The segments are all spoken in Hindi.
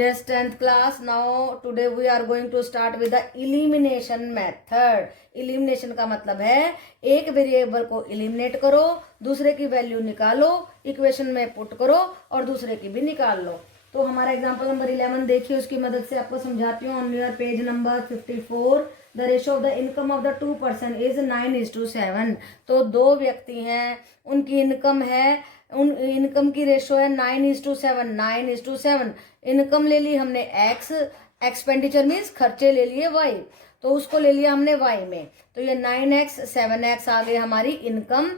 Yes, 10th class. Now today we are going to start with the elimination method. Elimination का मतलब है एक वेरिएबल को एलिमिनेट करो, दूसरे की वैल्यू निकालो, इक्वेशन में पुट करो और दूसरे की भी निकाल लो। तो हमारा एग्जांपल नंबर 11 देखिए, उसकी मदद से आपको समझाती हूँ। On your page number 54, the ratio of the income of the 2 person is 9:7। तो दो व्यक्ति हैं, उनकी इनकम है, उन इनकम की रेशियो है 9:7। 9:7 इनकम ले ली हमने x, एक्सपेंडिचर मीन्स खर्चे ले लिए y, तो उसको ले लिया हमने y में। तो ये 9x 7x आ गई हमारी इनकम,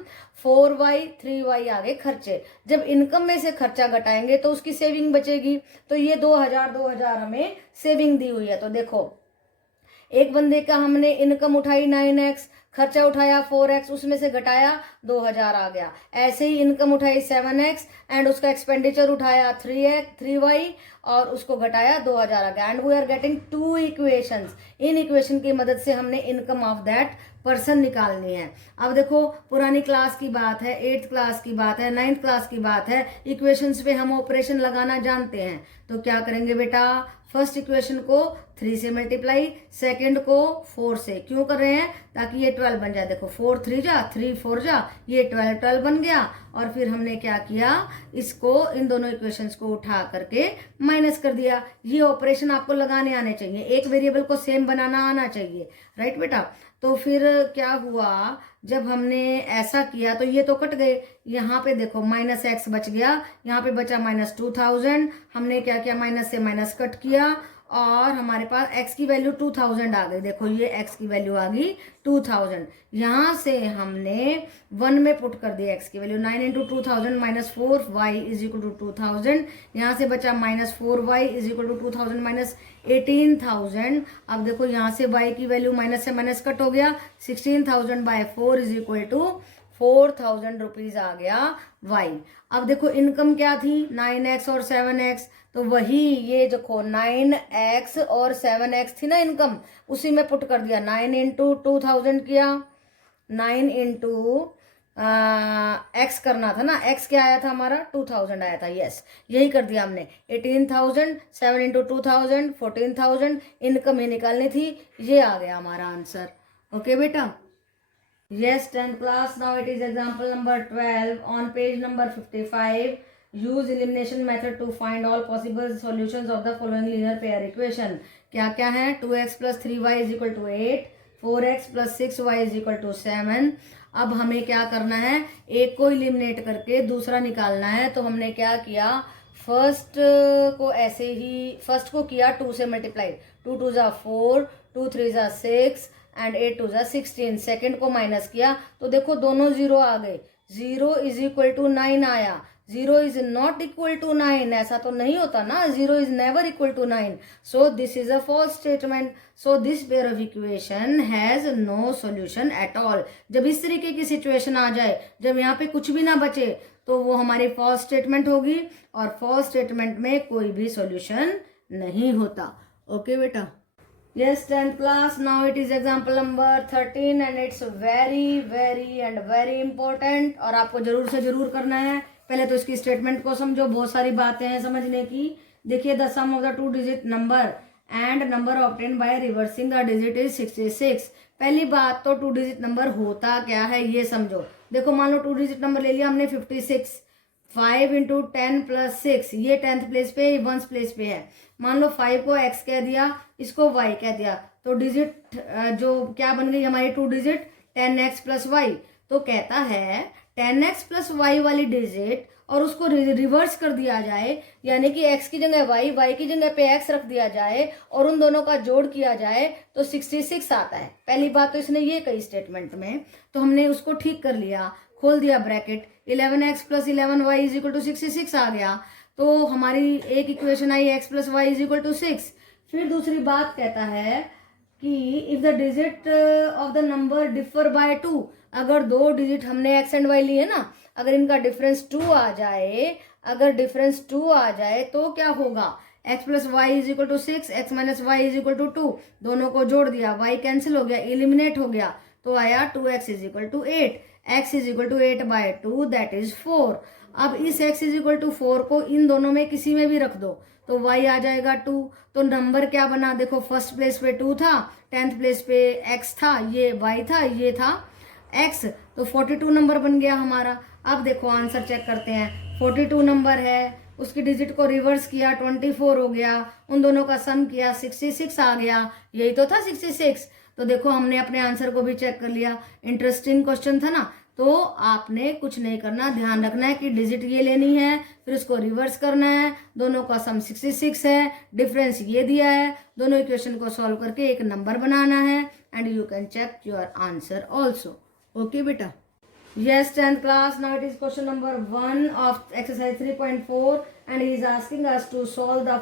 4y 3y आ गए खर्चे। जब इनकम में से खर्चा घटाएंगे तो उसकी सेविंग बचेगी। तो ये 2000 हमें सेविंग दी हुई है। तो देखो, एक बंदे का हमने इनकम उठाई 9x, खर्चा उठाया 4x, उसमें से घटाया 2000 आ गया। ऐसे ही इनकम उठाई 7x एंड उसका एक्सपेंडिचर उठाया 3y और उसको घटाया 2000 आ गया। And we are getting 2 equations. इन इक्वेशन की मदद से हमने इनकम ऑफ दैट पर्सन निकालनी है। अब देखो, पुरानी क्लास की बात है, 8th क्लास की बात है, 9th क्लास की बात है, इक्वेशंस पे हम ऑपरेशन लगाना जानते हैं। तो क्या करेंगे बेटा, फर्स्ट इक्वेशन को 3 से मल्टीप्लाई, सेकंड को 4 से। क्यों कर रहे हैं? ताकि ये 12 बन जाए। देखो 4 3 जा, 3 4 जा, ये 12 बन गया। और फिर हमने क्या किया, इसको इन दोनों इक्वेशंस को उठा करके माइनस कर दिया। ये ऑपरेशन आपको लगाने आने चाहिए, एक वेरिएबल को सेम बनाना आना चाहिए, राइट बेटा। तो फिर क्या हुआ, जब हमने ऐसा किया तो ये तो कट गए। यहाँ पे देखो -x बच गया, यहाँ पे बचा -2000। हमने क्या किया, माइनस से माइनस कट किया और हमारे पास x की वैल्यू 2000 आ गई। देखो ये x की वैल्यू आ गई 2000। यहाँ से हमने 1 में पुट कर दिया x की वैल्यू। 9 × 2000 -4y = 2000। यहाँ से बचा -4y = 2000 -18,000। अब देखो यहाँ से y की वैल्यू माइनस से माइनस कट हो गया, 16,000/4 = 4000 रुपीज आ गया y। अब देखो इनकम क्या थी, 9x और 7x, तो वही ये देखो 9x और 7x थी ना इनकम, उसी में पुट कर दिया। 9 × 2000 किया, 9 × x करना था ना, x क्या आया था हमारा, 2000 आया था। यस, यही कर दिया हमने। 18,000, 7 × 2000 14,000, इनकम ही निकालनी थी। ये आ गया हमारा आंसर। ओके बेटा। Yes, 10th class. Now it is example number 12 on page number 55. Use elimination method to find all possible solutions of the following linear pair equation. क्या क्या है, 2x + 3y = 8, 4x + 6y = 7। अब हमें क्या करना है, एक को इलिमिनेट करके दूसरा निकालना है। तो हमने क्या किया, फर्स्ट को ऐसे ही, फर्स्ट को किया 2 से मल्टीप्लाई, 2 2 = 4, 2 3 = 6 एंड 8 2 = 16। सेकेंड को माइनस किया तो देखो दोनों 0 आ गए, 0 = 9 आया। 0 is not equal to 9, ऐसा तो नहीं होता ना, 0 is never equal to 9, so this is a false statement. So this pair of equation has no solution at all. जब इस तरीके की सिचुएशन आ जाए, जब यहाँ पे कुछ भी ना बचे, तो वो हमारी फॉल्स स्टेटमेंट होगी और फॉल्स स्टेटमेंट में कोई भी सॉल्यूशन नहीं होता। ओके बेटा। Yes, 10th class. Now it is example number 13 and it's very important और आपको जरूर से जरूर करना है। पहले तो इसकी स्टेटमेंट को समझो, बहुत सारी बातें हैं समझने की। देखिए, the sum of the 2 digit number and number obtain by reversing the digit is 66। पहली बात तो 2 डिजिट नंबर होता क्या है ये समझो। देखो मान लो 2 डिजिट नंबर ले लिया हमने 56, 5 × 10 + 6, ये 10th प्लेस पे, 1st प्लेस पे है। मान लो 5 को x कह दिया, इसको y कह दिया, तो डिजिट जो क्या बन गई हमारी 2 डिजिट, 10x + y। तो कहता है 10x + y वाली डिजिट और उसको रिवर्स कर दिया जाए, यानी कि x की जगह y की जगह पे x रख दिया जाए और उन दोनों का जोड़ किया जाए तो 66 आता है। पहली बात तो इसने ये कही स्टेटमेंट में, तो हमने उसको ठीक कर लिया, खोल दिया ब्रैकेट, 11x + 11y = 66 आ गया। तो हमारी एक इक्वेशन आई, x + y = 6। फिर दूसरी बात कहता है कि if the digit of the number differ by 2, अगर 2 डिजिट हमने x एंड y लिए ना, अगर इनका डिफरेंस 2 आ जाए, अगर डिफरेंस 2 आ जाए तो क्या होगा, x + y = 6, x - y = 2, दोनों को जोड़ दिया, y कैंसिल हो गया, एलिमिनेट हो गया, तो आया 2x = 8, x = 8/2 दैट इज 4। अब इस x = 4 को इन दोनों में किसी में भी रख दो तो y आ जाएगा 2। तो नंबर क्या बना, देखो फर्स्ट प्लेस पे 2 था, 10th प्लेस पे x था, ये y था, ये था x, तो 42 नंबर बन गया हमारा। अब देखो आंसर चेक करते हैं, 42 नंबर है, उसकी डिजिट को रिवर्स किया 24 हो गया, उन दोनों का सम किया 66 आ गया, यही तो था 66। तो देखो हमने अपने आंसर को भी चेक कर लिया। इंटरेस्टिंग क्वेश्चन था ना। तो आपने कुछ नहीं करना, ध्यान रखना है कि डिजिट ये लेनी है, फिर उसको रिवर्स करना है, दोनों का सम 66 है, डिफरेंस ये दिया है, दोनों इक्वेशन को सॉल्व करके एक नंबर बनाना है and you can check your answer also. Okay बेटा। Yes, 10th class. Now it is question number 1 of exercise 3.4 and he is asking us to solve the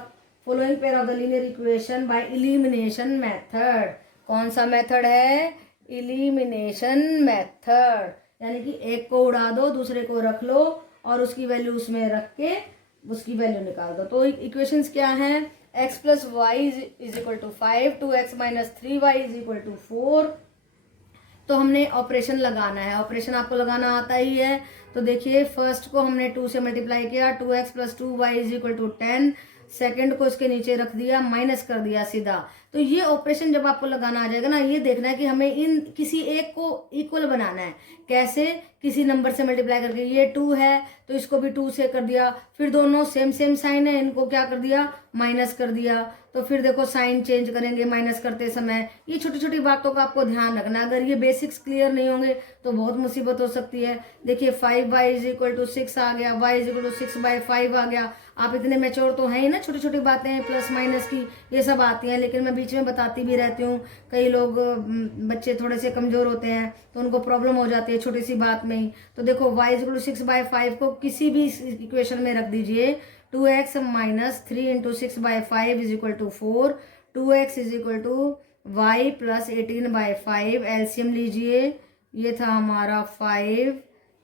following pair of the linear equation by elimination method. कौन सा मेथड है? Elimination method. यानी कि एक को उड़ा दो, दूसरे को रख लो और उसकी वैल्यू उसमें रख के उसकी वैल्यू निकाल दो। तो इक्वेशंस क्या हैं? x plus y is equal to 5, 2x minus 3y is equal to 4। तो हमने ऑपरेशन लगाना है, ऑपरेशन आपको लगाना आता ही है। तो देखिए फर्स्ट को हमने 2 से मल्टीप्लाई किया, 2x plus 2y is equal to 10। Second को इसके नीचे रख दिया, माइनस कर दिया सीधा। तो ये ऑपरेशन जब आपको लगाना आ जाएगा ना, ये देखना है कि हमें इन किसी एक को इक्वल बनाना है। कैसे? किसी नंबर से मल्टीप्लाई करके, ये 2 है तो इसको भी 2 से कर दिया, फिर दोनों सेम सेम साइन है, इनको क्या कर दिया? माइनस कर दिया। तो फिर देखो साइन चेंज करेंगे माइनस करते समय। ये छोटी छोटी बातों का आपको ध्यान रखना, अगर ये बेसिक्स क्लियर नहीं होंगे तो बहुत मुसीबत हो सकती है। देखिए 5y इज इक्वल टू 6 आ गया, y इज इक्वल टू 6/5 आ गया। आप इतने मैच्योर तो हैं ही ना, छोटी छोटी बातें प्लस माइनस की ये सब आती हैं, लेकिन मैं बीच में बताती भी रहती हूँ। कई लोग बच्चे थोड़े से कमजोर होते हैं तो उनको प्रॉब्लम हो जाती है छोटी सी बात में ही। तो देखो y इज इक्वल टू 6/5 को किसी भी इक्वेशन में रख दीजिए। 2x minus 3 into 6/5 is equal to 4। 2x is equal to y plus 18/5। LCM लीजिए, ये था हमारा 5।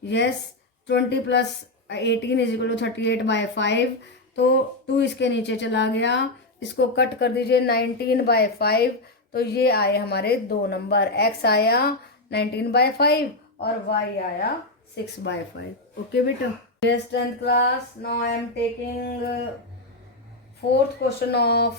Yes, 20 plus 18 is equal to 38/5। तो 2 इसके नीचे चला गया, इसको कट कर दीजिए 19/5। तो ये आए हमारे दो नंबर, x आया 19/5 और y आया 6/5। ओके बेटा। Yes, 10th class. Now I am taking fourth question of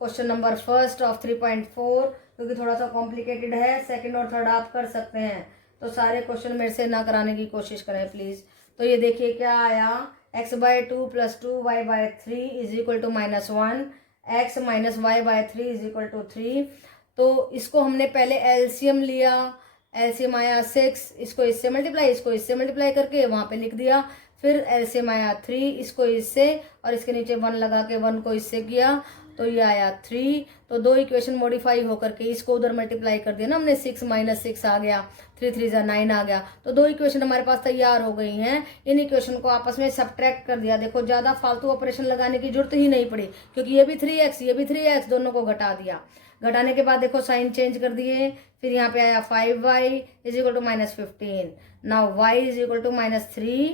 question number first of 3.4 क्योंकि थोड़ा सा कॉम्प्लिकेटेड है। सेकंड और थर्ड आप कर सकते हैं, तो सारे क्वेश्चन मेरे से ना कराने की कोशिश करें प्लीज। तो ये देखिए क्या आया, x/2 plus 2y/3 is equal to -1, x minus y/3 is equal to 3। तो इसको हमने पहले एलसीएम लिया, एलसीएम आया 6, इसको इससे मल्टीप्लाई, इसको इससे मल्टीप्लाई करके वहां पे लिख दिया। फिर एलसीएम आया 3, इसको इससे और इसके नीचे 1 लगा के 1 को इससे किया, तो ये आया 3। तो दो इक्वेशन मॉडिफाई होकर के इसको उधर मल्टीप्लाई कर दिया ना हमने, 6 माइनस 6 आ गया, 3 3 जा 9 आ गया। तो दो इक्वेशन हमारे पास तैयार हो गई हैं। इन इक्वेशन को आपस में सब्ट्रैक्ट कर दिया। देखो ज्यादा फालतू ऑपरेशन लगाने की जरूरत ही नहीं पड़ी, क्योंकि ये भी 3x ये भी 3x, दोनों को घटा दिया। घटाने के बाद देखो साइन चेंज कर दिए, फिर यहाँ पे आया 5y is equal to -15। Now y is equal to -3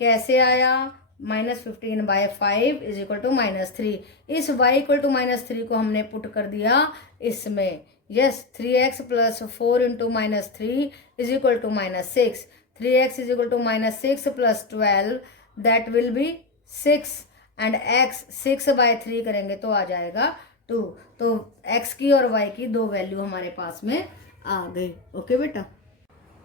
कैसे आया? -15/5 इज इक्वल टू -3। इस y इक्वल टू -3 को हमने पुट कर दिया इसमें। Yes, 3x plus 4 into -3 is equal to -6। 3x is equal to -6 plus 12 that will be 6 and x 6/3 करेंगे तो आ जाएगा 2। तो x की और y की दो वैल्यू हमारे पास में आ गई। ओके बेटा।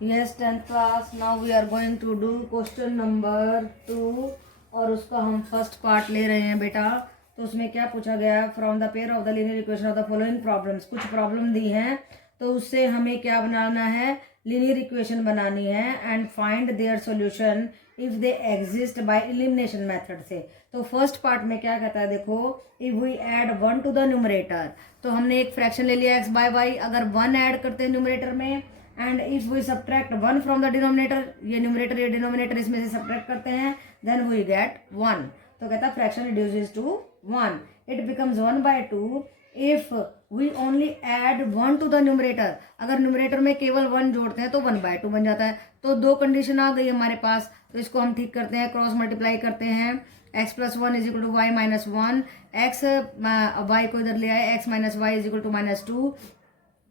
Yes, 10th class. Now we are going to do question number 2 और उसका हम फर्स्ट पार्ट ले रहे हैं बेटा। तो उसमें क्या पूछा गया है? From the pair of the linear equation of the following problems. कुछ प्रॉब्लम दी हैं तो उससे हमें क्या बनाना है? लीनियर इक्वेशन बनानी है and find their solution if they exist by elimination method से। तो फर्स्ट पार्ट में क्या कहता है, देखो if we add 1 to the numerator, तो हमने एक फ्रैक्शन ले लिया x/y, अगर 1 ऐड करते हैं न्यूमरेटर में, and if we subtract 1 from the denominator, ये न्यूमरेटर ये डिनोमिनेटर इसमें से सब्ट्रैक्ट करते हैं, देन वी गेट 1। तो कहता है fraction reduces to 1, it becomes 1/2 if we only add 1 to the numerator. अगर न्यूमरेटर में केवल 1 जोड़ते हैं तो 1/2 बन जाता है। तो दो कंडीशन आ गई हमारे पास, तो इसको हम ठीक करते हैं, क्रॉस मल्टीप्लाई करते हैं। x plus 1 is equal to y minus 1, x y को इधर ले आए, x minus y is equal to -2।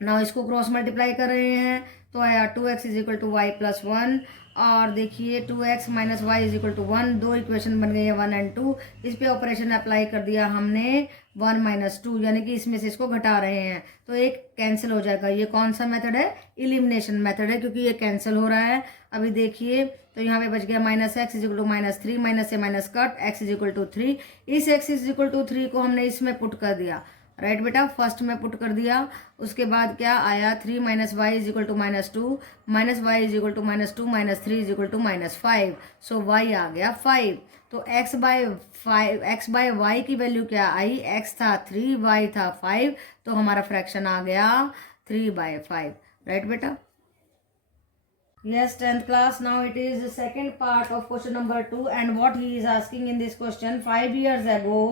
Now इसको क्रॉस मल्टीप्लाई कर रहे हैं तो आया 2x is equal to y plus 1 और देखिए 2x minus y is equal to 1, दो इक्वेशन बन गई है 1 एंड 2। इस पे ऑपरेशन अप्लाई कर दिया हमने 1 माइनस 2, यानी कि इसमें से इसको घटा रहे हैं तो एक कैंसिल हो जाएगा। ये कौन सा मेथड है? इलिमिनेशन मेथड है, क्योंकि ये कैंसिल हो रहा है। अभी देखिए तो यहाँ पे बच गया minus x is equal to minus 3, minus से minus cut, x is equal to 3। इस एक्स इज इक्वल टू 3 को हमने इसमें पुट कर दिया, राइट बेटा, फर्स्ट में पुट कर दिया। उसके बाद क्या आया? 3 minus y is equal to minus 2, minus y is equal to minus 2, minus 3 is equal to minus 5। So y आ गया 5। तो x बाय वाई की वैल्यू क्या आई? x था 3, y था 5, तो हमारा फ्रैक्शन आ गया 3/5, राइट बेटा। Yes, 10th class. Now it is the second part of question number 2, and what he is asking in this question: 5 years ago,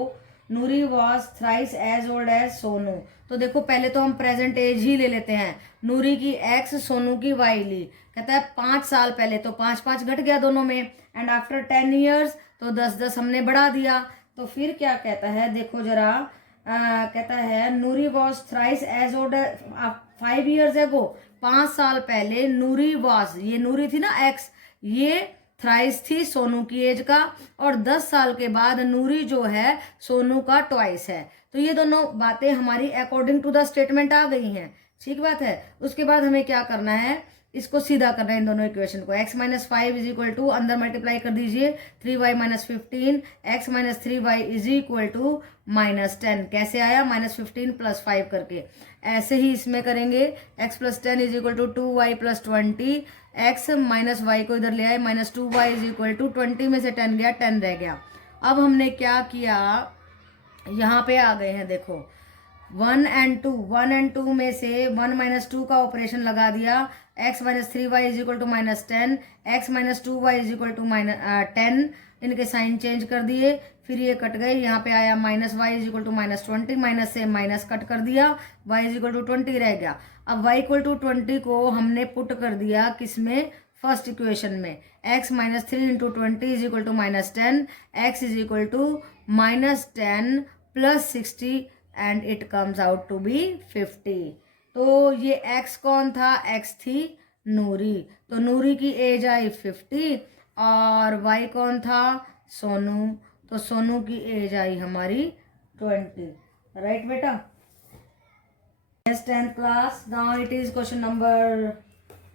Nuri was thrice as old as Sonu. तो देखो पहले तो हम प्रेजेंट एज ही ले लेते हैं। नूरी की x, सोनू की y ली। कहता है 5 साल पहले, तो 5 घट गया दोनों में। एंड आफ्टर 10 years तो 10 हमने बढ़ा दिया। तो फिर क्या कहता है, देखो जरा, कहता है Noori was thrice as old 5 years ago, 5 साल पहले नूरी वॉज, ये नूरी थी ना एक्स, ये थ्राइस थी सोनू की एज का, और 10 साल के बाद नूरी जो है सोनू का ट्वाइस है। तो ये दोनों बातें हमारी अकॉर्डिंग टू द स्टेटमेंट आ गई हैं, ठीक बात है। उसके बाद हमें क्या करना है, इसको सीधा करना है इन दोनों इक्वेशन को। x minus 5 is equal to, अंदर मल्टीप्लाई कर दीजिए, 3y minus 15, x minus 3y is equal to minus 10। कैसे आया? माइनस 15 प्लस 5 करके। ऐसे ही इसमें करेंगे, x plus 10 is equal to 2y plus 20, x minus y को इधर ले आए, minus 2y is equal to 20 में से 10 गया, 10 रह गया। अब हमने क्या किया, यहाँ पे आ गए हैं, देखो 1 एंड 2 में से 1 माइनस 2 का ऑपरेशन लगा दिया। x minus 3y is equal to minus 10, x minus 2y is equal to 10, इनके साइन चेंज कर दिए, फिर ये कट गए, यहाँ पे आया minus y is equal to minus 20, minus से माइनस कट कर दिया, y इज इक्वल टू 20 रह गया। अब y इक्वल टू 20 को हमने पुट कर दिया किसमें? फर्स्ट इक्वेशन में। x minus 3 into 20 is equal to minus 10, x is equal to minus 10 plus 60 and it comes out to be 50। तो ये x कौन था? x थी नूरी, तो नूरी की एज आई 50, और y कौन था? सोनू, तो सोनू की एज आई हमारी 20, राइट बेटा। Yes, 10th class. Now it is question number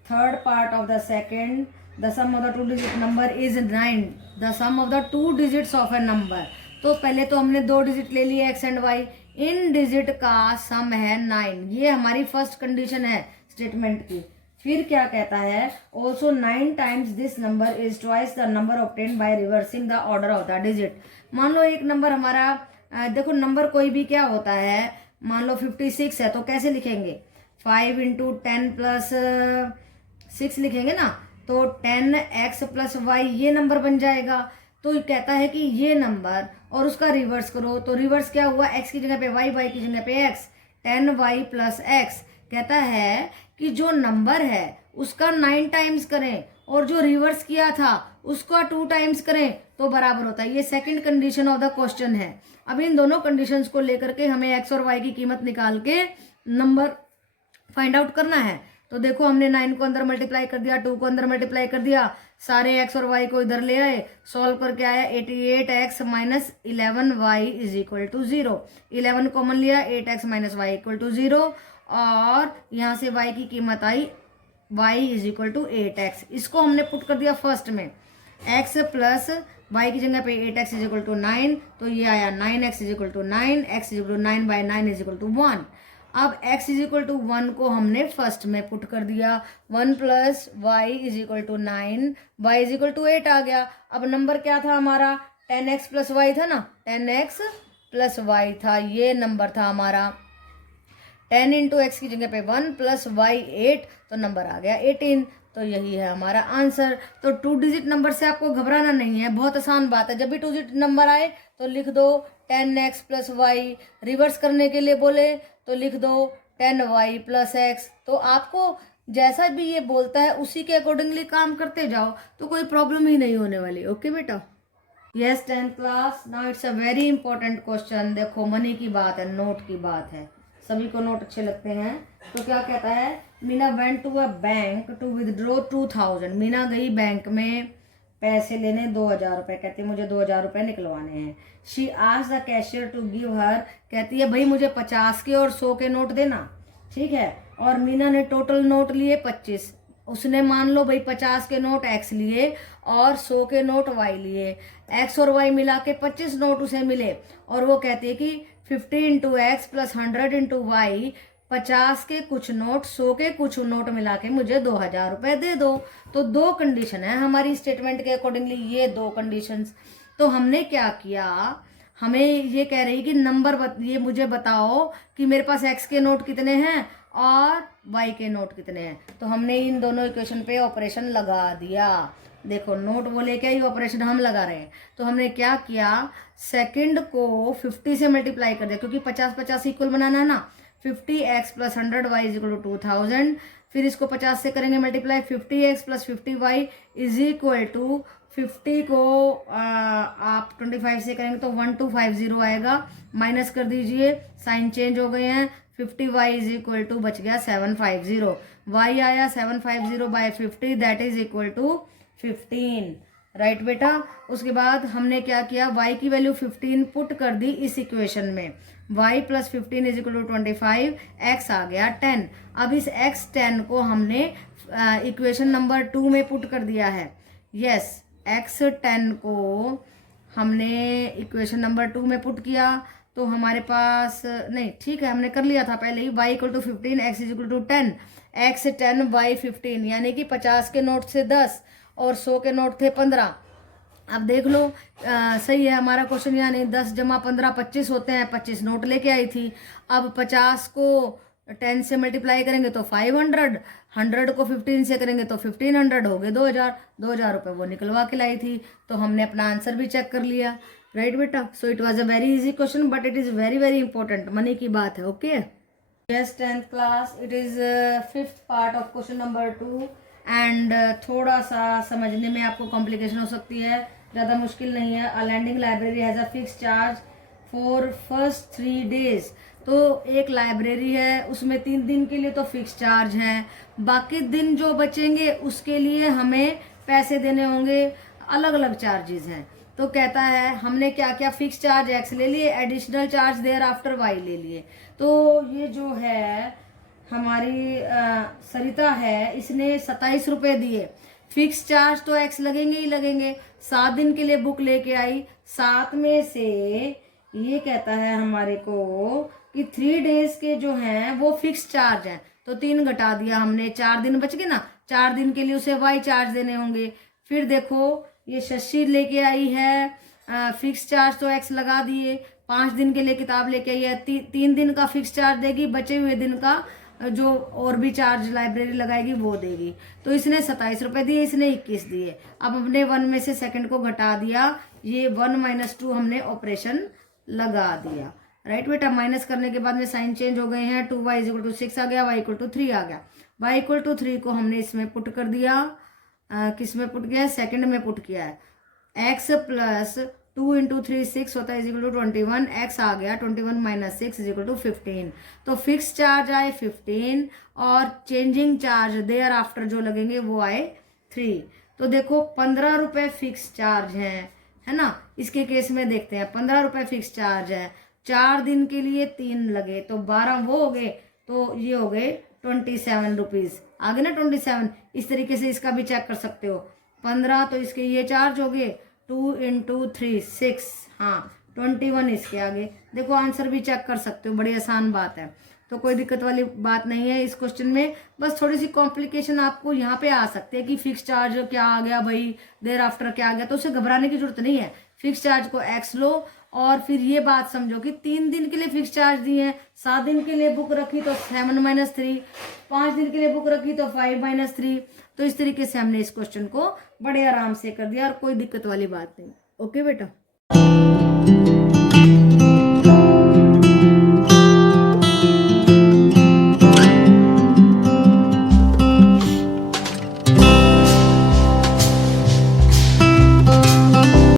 3rd part of the second. The sum of the two digit number is 9. The sum of the two digits of a number. तो पहले तो हमने 2 डिजिट ले लिए x and y, in digit का सम है 9। ये हमारी फर्स्ट कंडीशन है स्टेटमेंट की। फिर क्या कहता है, also 9 times this number is twice the number obtain by reversing the order of the digit. मान लो एक नंबर हमारा, देखो नंबर कोई भी क्या होता है, मान लो 56 है, तो कैसे लिखेंगे? 5 इंटू 10 प्लस 6 लिखेंगे ना, तो 10x प्लस y ये नंबर बन जाएगा। तो कहता है कि ये नंबर और उसका रिवर्स करो, तो रिवर्स क्या हुआ? x की जगह पे y, y की जगह पे x, 10y प्लस x। कहता है कि जो नंबर है उसका 9 टाइम्स करें और जो रिवर्स किया था उसका 2 टाइम्स करें तो बराबर होता है। ये second condition of the question है। अब इन दोनों कंडीशंस को लेकर के हमें x और y की कीमत निकाल के नंबर फाइंड आउट करना है। तो देखो हमने 9 को अंदर मल्टीप्लाई कर दिया, 2 को अंदर मल्टीप्लाई कर दिया, सारे x और y को इधर ले आए, सॉल्व करके आया 88x minus 11y is equal to 0। 11 common लिया, 8x minus Y equal to 0, और यहाँ से y की कीमत आई y is equal to 8x। इसको हमने पुट कर दिया फर्स्ट में, x प्लस y की जगह पे 8x इज इक्वल टू 9, तो ये आया 9x is equal to 9, x is equal to 9 by 9 is equal to 1। अब x इज इक्वल टू 1 को हमने फर्स्ट में पुट कर दिया, 1 plus y is equal to 9, y is equal to 8 आ गया। अब नंबर क्या था हमारा? 10x प्लस वाई था ना, 10x प्लस वाई था, ये नंबर था हमारा। 10 इंटू एक्स की जगह पे 1 प्लस वाई 8, तो नंबर आ गया 18। तो यही है हमारा आंसर। तो 2 डिजिट नंबर से आपको घबराना नहीं है, बहुत आसान बात है। जब भी 2 डिजिट नंबर आए तो लिख दो 10x प्लस वाई, रिवर्स करने के लिए बोले तो लिख दो 10y प्लस x। तो आपको जैसा भी ये बोलता है उसी के अकॉर्डिंगली काम करते जाओ, तो कोई प्रॉब्लम ही नहीं होने वाली। ओके बेटा। Yes 10th class, now it's a very important question. देखो मनी की बात है, नोट की बात है, सभी को नोट अच्छे लगते हैं। तो क्या कहता है, Meena went to a bank to withdraw 2000। Meena गई बैंक में पैसे लेने 2000 रुपये, कहती है मुझे 2000 रुपये निकलवाने हैं। She asked the cashier to give her, कहती है भाई मुझे 50 के और 100 के नोट देना, ठीक है। और मीना ने टोटल नोट लिए 25। उसने मान लो भाई 50 के नोट एक्स लिए और 100 के नोट वाई लिए। एक्स और वाई मिला के 25 नोट उसे मिले और वो कहते हैं कि 50 into x plus 100 into y, 50 के कुछ नोट 100 के कुछ नोट मिला के मुझे 2000 रुपये दे दो। तो दो कंडीशन है हमारी स्टेटमेंट के अकॉर्डिंगली, ये दो कंडीशंस। तो हमने क्या किया, हमें ये कह रही कि ये मुझे बताओ कि मेरे पास एक्स के नोट कितने हैं और वाई के नोट कितने हैं। तो हमने इन दोनों इक्वेशन पे ऑपरेशन लगा दिया। देखो नोट वो लेके आई, ऑपरेशन हम लगा रहे हैं। तो हमने क्या किया, सेकंड को 50 से मल्टीप्लाई कर दिया, क्योंकि 50-50 इक्वल बनाना है ना। 50x plus 100y is equal to 2000। फिर इसको 50 से करेंगे multiply, 50x plus 50y is equal to 50 को आप 25 से करेंगे तो 1250 आएगा। माइनस कर दीजिए, साइन चेंज हो गए हैं। 50y इज इक्वल टू बच गया 750। y आया 750 by 50, that is equal to 15। Right बेटा। उसके बाद हमने क्या किया, y की वैल्यू 15 पुट कर दी इस इक्वेशन में। y plus 15 is equal to 25, x आ गया 10। अब इस x 10 को हमने इक्वेशन नंबर 2 में पुट कर दिया है। यस, x 10 को हमने इक्वेशन नंबर 2 में पुट किया तो हमारे पास नहीं, ठीक है हमने कर लिया था पहले ही। y equal to 15, x is equal to 10, x 10 y 15, यानी कि 50 के नोट से 10 और 100 के नोट थे 15। अब देख लो सही है हमारा क्वेश्चन, यानी 10 जमा 15 25 होते हैं। 25 नोट लेके आई थी। अब 50 को 10 से मल्टीप्लाई करेंगे तो 500, 100 को 15 से करेंगे तो 1500 हो गए 2000 रुपये वो निकलवा के लाई थी। तो हमने अपना आंसर भी चेक कर लिया। राइट बेटा। So it was a very easy question but it is very very important, money की बात है। Okay yes 10th class, it is 5th part of question number 2 and थोड़ा सा समझने में आपको कॉम्प्लिकेशन हो सकती है, ज़्यादा मुश्किल नहीं है। A lending library has a fix charge for first 3 days। तो एक लाइब्रेरी है उसमें 3 दिन के लिए तो फिक्स चार्ज है, बाकी दिन जो बचेंगे उसके लिए हमें पैसे देने होंगे, अलग अलग चार्जेस हैं। तो कहता है हमने क्या क्या, फिक्स चार्ज एक्स ले लिए, additional charge thereafter y ले लिए। तो ये जो है हमारी सरिता है, इसने 27 रुपये दिए। फिक्स चार्ज तो एक्स लगेंगे ही लगेंगे। 7 दिन के लिए बुक लेके आई, 7 में से ये कहता है हमारे को कि 3 days के जो हैं वो फिक्स चार्ज हैं। तो 3 घटा दिया हमने, 4 दिन बच गए ना। 4 दिन के लिए उसे वाई चार्ज देने होंगे। फिर देखो ये शशि लेके आई है फिक्स चार्ज तो एक्स लगा दिए। 5 दिन के लिए किताब लेके आई है, 3 दिन का फिक्स चार्ज देगी, बचे हुए दिन का जो और भी चार्ज लाइब्रेरी लगाएगी वो देगी। तो इसने 27 रुपये दिए, इसने 21 दिए। अब हमने 1 में से सेकंड को घटा दिया, ये 1 - 2 हमने ऑपरेशन लगा दिया। राइट बेटा। माइनस करने के बाद में साइन चेंज हो गए हैं। 2y इज इक्वल टू 6 आ गया, y इक्वल टू 3 आ गया। y इक्वल टू 3 को हमने इसमें पुट कर दिया, किस में पुट किया है, सेकंड में पुट किया है। x प्लस 2 इंटू 3 6 होता है इज इक्वल टू 21, x आ गया 21 माइनस 6 इज इक्वल टू 15। तो फिक्स चार्ज आए 15 और चेंजिंग चार्ज देयर आफ्टर जो लगेंगे वो आए 3। तो देखो 15 रुपये फिक्स चार्ज है ना। इसके केस में देखते हैं 15 रुपये फिक्स चार्ज है, 4 दिन के लिए 3 लगे तो 12 वो हो गए, तो ये हो गए 27 रुपीज़। आगे ना 27, इस तरीके से इसका भी चेक कर सकते हो। 15 तो इसके ये चार्ज हो गए, 2 इंटू 3 6, हाँ 21 इसके आगे। देखो आंसर भी चेक कर सकते हो, बड़ी आसान बात है। तो कोई दिक्कत वाली बात नहीं है इस क्वेश्चन में। बस थोड़ी सी कॉम्प्लिकेशन आपको यहाँ पे आ सकते हैं कि फिक्स चार्ज क्या आ गया भाई, देयर आफ्टर क्या आ गया, तो उसे घबराने की जरूरत नहीं है। फिक्स चार्ज को एक्स लो और फिर ये बात समझो कि 3 दिन के लिए फिक्स चार्ज दिए हैं, 7 दिन के लिए बुक रखी तो 7 - 3, 5 दिन के लिए बुक रखी तो 5 - 3। तो इस तरीके से हमने इस क्वेश्चन को बड़े आराम से कर दिया और कोई दिक्कत वाली बात नहीं। ओके बेटा।